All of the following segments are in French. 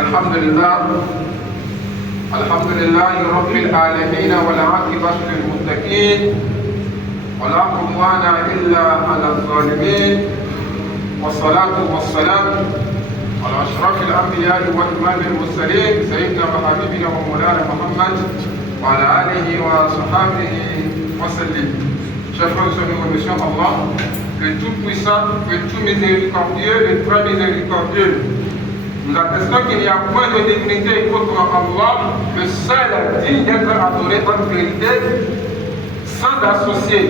الحمد لله رب العالمين والعاقبة للمتقين ولا عدوان إلا على الظالمين والصلاة والسلام على أشرف الأنبياء وإمام المرسلين سيدنا وحبيبنا ومولانا محمد وعلى آله وصحبه وسلم. Chers frères et sœurs, nous remercions Allah, le Tout-Puissant, le Tout-Miséricordieux, le Très Miséricordieux. Nous attestons qu'il n'y a point de divinité autre Allah, le seul digne d'être adoré en vérité, sans associé,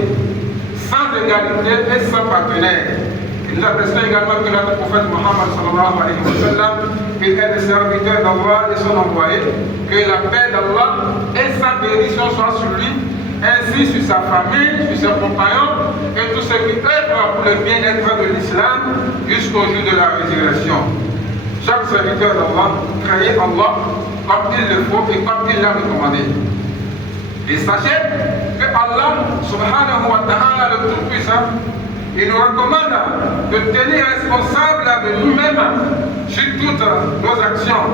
sans égalité et sans partenaire. Et nous attestons également que notre prophète Mohammed sallallahu alayhi wa sallam, il est le serviteur d'Allah et son envoyé, que la paix d'Allah et sa bénédiction soient sur lui, ainsi sur sa famille, sur ses compagnons et tous ceux qui œuvrent pour le bien-être de l'islam jusqu'au jour de la résurrection. Chaque serviteur d'Allah, craignez Allah comme il le faut et comme il l'a recommandé. Et sachez que Allah, subhanahu wa ta'ala, le Tout-Puissant, il nous recommande de tenir responsable de nous-mêmes sur toutes nos actions,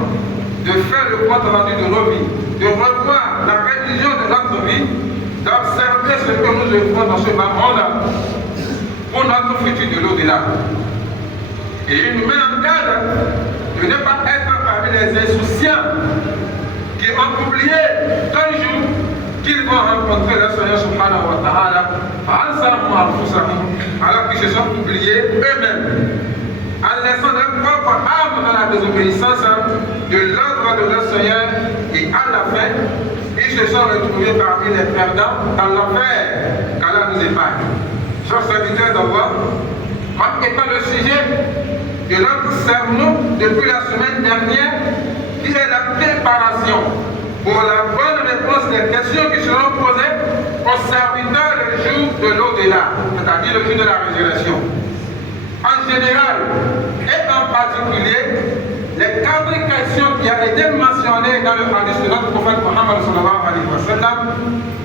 de faire le compte rendu de nos vies, de revoir la religion de notre vie, d'observer ce que nous œuvrons dans ce bas monde pour notre futur de l'au-delà. Et il nous met en garde de ne pas être parmi les insouciants qui ont oublié qu'un jour qu'ils vont rencontrer le Seigneur subhanahu wa ta'ala alors qu'ils se sont oubliés eux-mêmes en laissant leur propre âme dans la désobéissance de l'ordre de leur Seigneur, et à la fin ils se sont retrouvés parmi les perdants dans l'enfer qu'Allah nous épargne. Chers serviteurs d'Allah, comme étant le sujet de notre sermon depuis la semaine dernière, qui est la préparation pour la bonne réponse des questions qui seront posées aux serviteurs le jour de l'au-delà, c'est-à-dire le jour de la résurrection. En général et en particulier, les 4 questions qui ont été mentionnées dans le hadith de notre prophète Mohammed sallallahu alayhi wa sallam,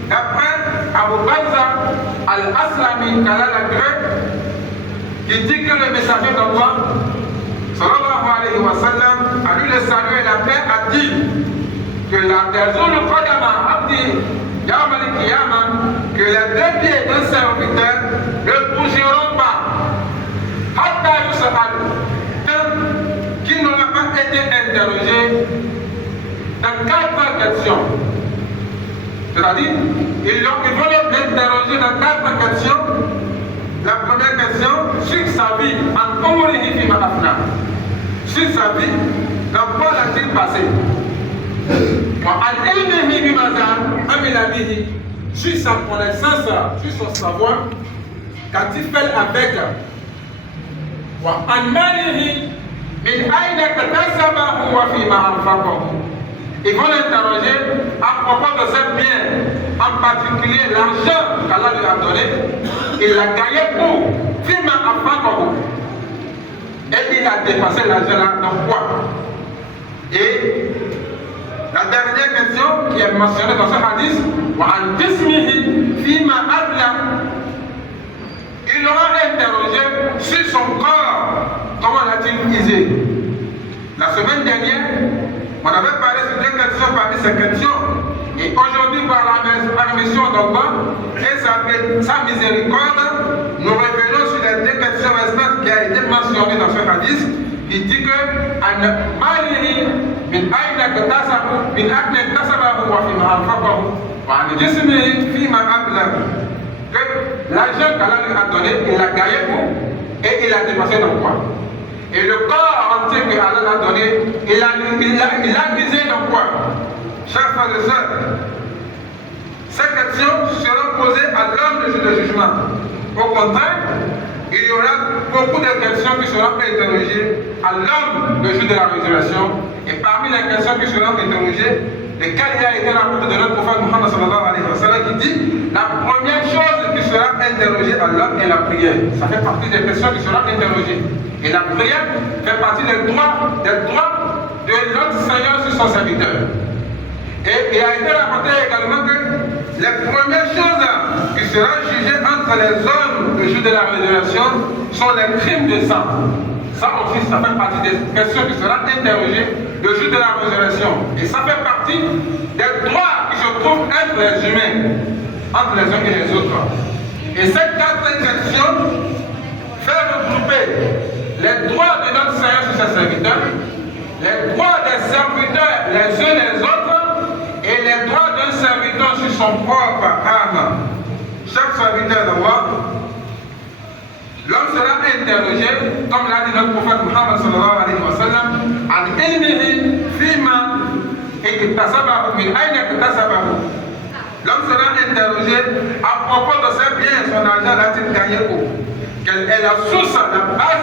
d'après Abu Bakr al-Aslami, qu'Allah l'a créé, qui dit que le messager d'Allah sallallahu alayhi wa sallam, a lu le salut et la paix, a dit que la tazul qadama abdi yawm al-qiyamah, que les 2 pieds d'un serviteur ne bougeront pas hatta yus'al, tant qu'il n'aura pas été interrogé dans 4 questions. C'est-à-dire, ils vont l'interroger dans 4 questions. La première question, sur sa vie, en umrihi fima afna. Sur sa vie, dans quoi l'a-t-il passé? En ilmihi bimaza amila bihi. Sur sa connaissance, sur son savoir, qu'a-t-il fait avec? En malihi min ayna katasabahu wa fima anfaqahu. Ils vont l'interroger à propos de ses biens, en particulier l'argent qu'Allah lui a donné. Il l'a gagné pour Fima Afakahu. Et il a dépassé l'argent là dans quoi? Et la dernière question qui est mentionnée dans ce hadith, Wa'an jismihi Fima Abla. Il l'aura interrogé sur son corps. Comment l'a-t-il usé? La semaine dernière, on avait parlé de 2 questions parmi ces questions. Et aujourd'hui, par la permission d'Allah et sa miséricorde, nous revenons sur les 2 questions restantes qui ont été mentionnées dans ce hadith, qui dit que l'argent qu'Allah lui a donné, il l'a gagné pour et il l'a dépensé dans quoi? Et le corps entier que Allah l'a donné, il l'a misé dans quoi? Chers frères et sœurs, ces questions seront posées à l'homme le jour de jugement. Au contraire, il y aura beaucoup de questions qui seront interrogées à l'homme le jour de la résurrection. Et parmi les questions qui seront interrogées, lesquelles il a été rapporté de notre prophète Mohammed sallallahu alayhi wa sallam, qui dit la première chose qui sera interrogée à l'homme est la prière. Ça fait partie des questions qui seront interrogées. Et la prière fait partie des droits de notre Seigneur sur son serviteur. Et il a été rapporté également que les premières choses qui seront jugées entre les hommes le jour de la résurrection sont les crimes de sang. Ça aussi, ça fait partie des questions qui seront interrogées le jour de la résurrection. Et ça fait partie des droits qui se trouvent entre les humains, entre les uns et les autres. Et ces quatre questions fait regrouper les droits de notre Seigneur sur ses serviteurs, les droits des serviteurs les uns les autres, et les droits d'un serviteur sur son propre âme. Chaque serviteur d'Allah, l'homme sera interrogé, comme l'a dit notre prophète Muhammad sallallahu alayhi wa sallam, an ilmihi fima iktasabahu min ayna iktasabahu. L'homme sera interrogé à propos de ses biens, son argent, l'a-t-il gagné où? Quelle est la source, la base